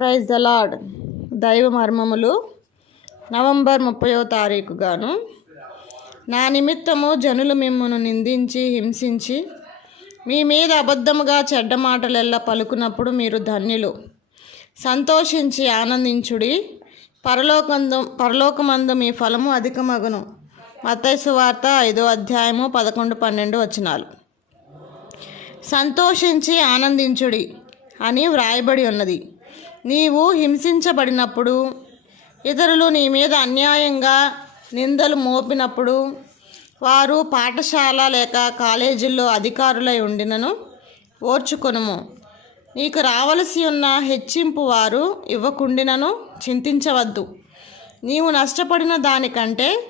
Praise the lord దైవ మర్మములు November ముప్పయో తారీఖు గాను. నా నిమిత్తము జనులు మిమ్మను నిందించి హింసించి మీ మీద అబద్ధముగా చెడ్డ మాటలెల్లా పలుకున్నప్పుడు మీరు ధన్యులు. సంతోషించి ఆనందించుడి. పరలోకందు పరలోకమందు మీ ఫలము అధికమగును. మత్తైసు వార్త ఐదో అధ్యాయము పదకొండు పన్నెండు వచనాలు. సంతోషించి ఆనందించుడి అని వ్రాయబడి ఉన్నది. నీవు హింసించబడినప్పుడు ఇతరులు నీ మీద అన్యాయంగా నిందలు మోపినప్పుడు వారు పాఠశాల లేక కాలేజీల్లో అధికారులై ఉండినను ఓర్చుకొనుము. నీకు రావలసి ఉన్న హెచ్చింపు వారు ఇవ్వకుండినను చింతించవద్దు. నీవు నష్టపడిన దానికంటే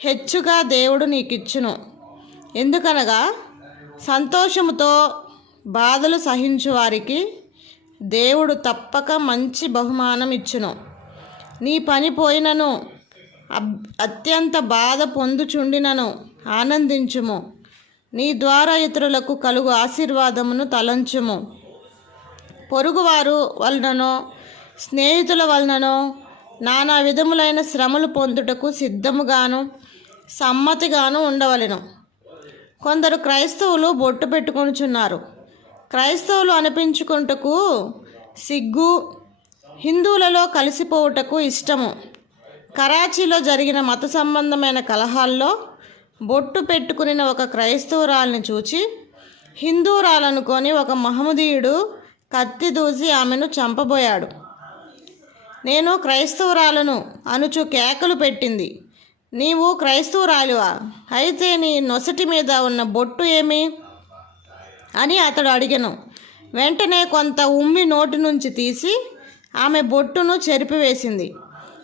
హెచ్చుగా దేవుడు నీకిచ్చును. ఎందుకనగా సంతోషముతో బాధలు సహించు వారికి దేవుడు తప్పక మంచి బహుమానం ఇచ్చును. నీ పని పోయినను అబ్ అత్యంత బాధ పొందుచుండినను ఆనందించుము. నీ ద్వారా ఇతరులకు కలుగు ఆశీర్వాదమును తలంచుము. పొరుగువారు వలననో స్నేహితుల వలననో నానా విధములైన శ్రమలు పొందుటకు సిద్ధముగాను సమ్మతిగాను ఉండవలెను. కొందరు క్రైస్తవులు బొట్టు పెట్టుకొనుచున్నారు. క్రైస్తవులు అనిపించుకుంటకు సిగ్గు హిందువులలో కలిసిపోవుటకు ఇష్టము. కరాచీలో జరిగిన మత సంబంధమైన కలహాల్లో బొట్టు పెట్టుకుని ఒక క్రైస్తవురాల్ని చూచి హిందూరాలనుకొని ఒక మహమ్మదీయుడు కత్తి దూసి ఆమెను చంపబోయాడు. నేను క్రైస్తవురాలను అనుచు కేకలు పెట్టింది. నీవు క్రైస్తవురాలివా? అయితే నీ నొసటి మీద ఉన్న బొట్టు ఏమి? అని అతడు అడిగను. వెంటనే కొంత ఉమ్మి నోటి నుంచి తీసి ఆమె బొట్టును చెరిపివేసింది.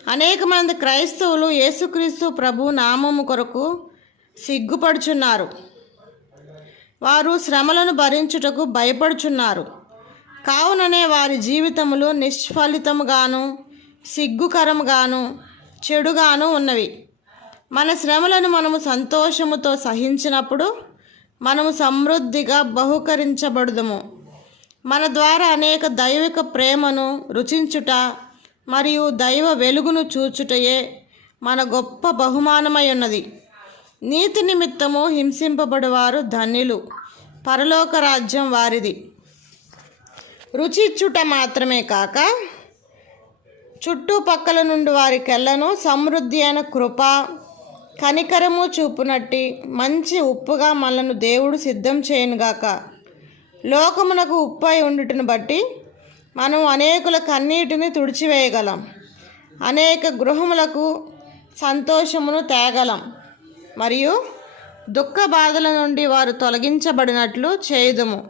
అనేక మంది క్రైస్తవులు యేసుక్రీస్తు ప్రభు నామము కొరకు సిగ్గుపడుచున్నారు. వారు శ్రమలను భరించుటకు భయపడుచున్నారు. కావుననే వారి జీవితములు నిష్ఫలితముగాను సిగ్గుకరముగాను చెడుగాను ఉన్నవి. మన శ్రమలను మనము సంతోషముతో సహించినప్పుడు మనము సమృద్ధిగా బహుకరించబడుదము. మన ద్వారా అనేక దైవిక ప్రేమను రుచించుట మరియు దైవ వెలుగును చూచుటయే మన గొప్ప బహుమానమై ఉన్నది. నీతి నిమిత్తము హింసింపబడివారు ధన్యులు. పరలోక రాజ్యం వారిది. రుచిచ్చుట మాత్రమే కాక చుట్టుపక్కల నుండి వారికెల్లను సమృద్ధి అయిన కృప కనికరము చూపునట్టి మంచి ఉప్పుగా మనను దేవుడు సిద్ధం చేయనుగాక. లోకమునకు ఉప్పై ఉండుటను బట్టి మనం అనేకుల కన్నీటిని తుడిచివేయగలం. అనేక గృహములకు సంతోషమును తేగలం. మరియు దుఃఖ బాధల నుండి వారు తొలగించబడినట్లు చేయుదుము.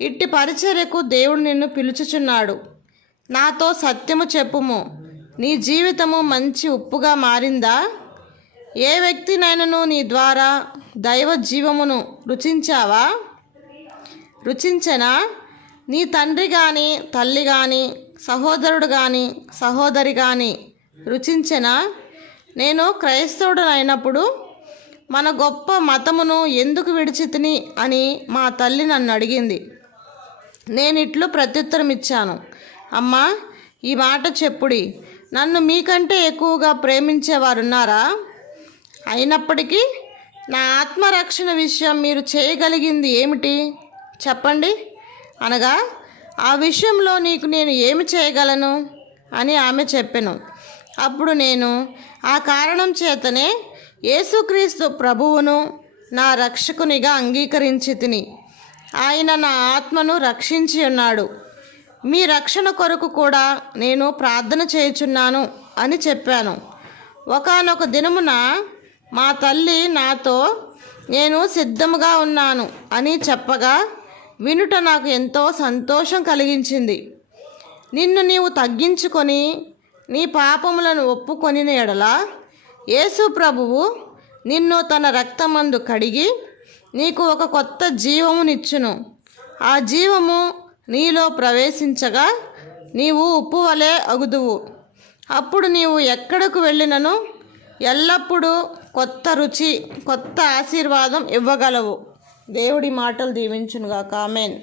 ఇట్టి పరిచర్యకు దేవుడు నిన్ను పిలుచుచున్నాడు. నాతో సత్యము చెప్పుము. నీ జీవితము మంచి ఉప్పుగా మారిందా? ఏ వ్యక్తినైనను నీ ద్వారా దైవ జీవమును రుచించావా? రుచించనా? నీ తండ్రి కానీ తల్లి కానీ సహోదరుడు కానీ సహోదరి కానీ రుచించెనా? నేను క్రైస్తవుడునైనప్పుడు మన గొప్ప మతమును ఎందుకు విడిచితిని అని మా తల్లి నన్ను అడిగింది. నేను ఇట్లు ప్రత్యుత్తరం ఇచ్చాను అమ్మా ఈ మాట చెప్పుడి. నన్ను మీకంటే ఎక్కువగా ప్రేమించేవారున్నారా? అయినప్పటికీ నా ఆత్మరక్షణ విషయం మీరు చేయగలిగింది ఏమిటి? చెప్పండి. అనగా ఆ విషయంలో నీకు నేను ఏమి చేయగలను? అని ఆమె చెప్పాను. అప్పుడు నేను ఆ కారణం చేతనే యేసుక్రీస్తు ప్రభువును నా రక్షకునిగా అంగీకరించి తిని ఆయన నా ఆత్మను రక్షించి ఉన్నాడు. మీ రక్షణ కొరకు కూడా నేను ప్రార్థన చేయుచున్నాను అని చెప్పాను. ఒకనొక దినమున మా తల్లి నాతో నేను సిద్ధముగా ఉన్నాను అని చెప్పగా వినుట నాకు ఎంతో సంతోషం కలిగించింది. నిన్ను నీవు తగ్గించుకొని నీ పాపములను ఒప్పుకొని ఎడల యేసు ప్రభువు నిన్ను తన రక్తమందు కడిగి నీకు ఒక కొత్త జీవమునిచ్చును. ఆ జీవము నీలో ప్రవేశించగా నీవు ఉప్పు వలె అగుదువు. అప్పుడు నీవు ఎక్కడకు వెళ్ళినను? ఎల్లప్పుడూ కొత్త రుచి కొత్త ఆశీర్వాదం ఇవ్వగలవు. దేవుడి మాటలు దీవించునుగా కామెన్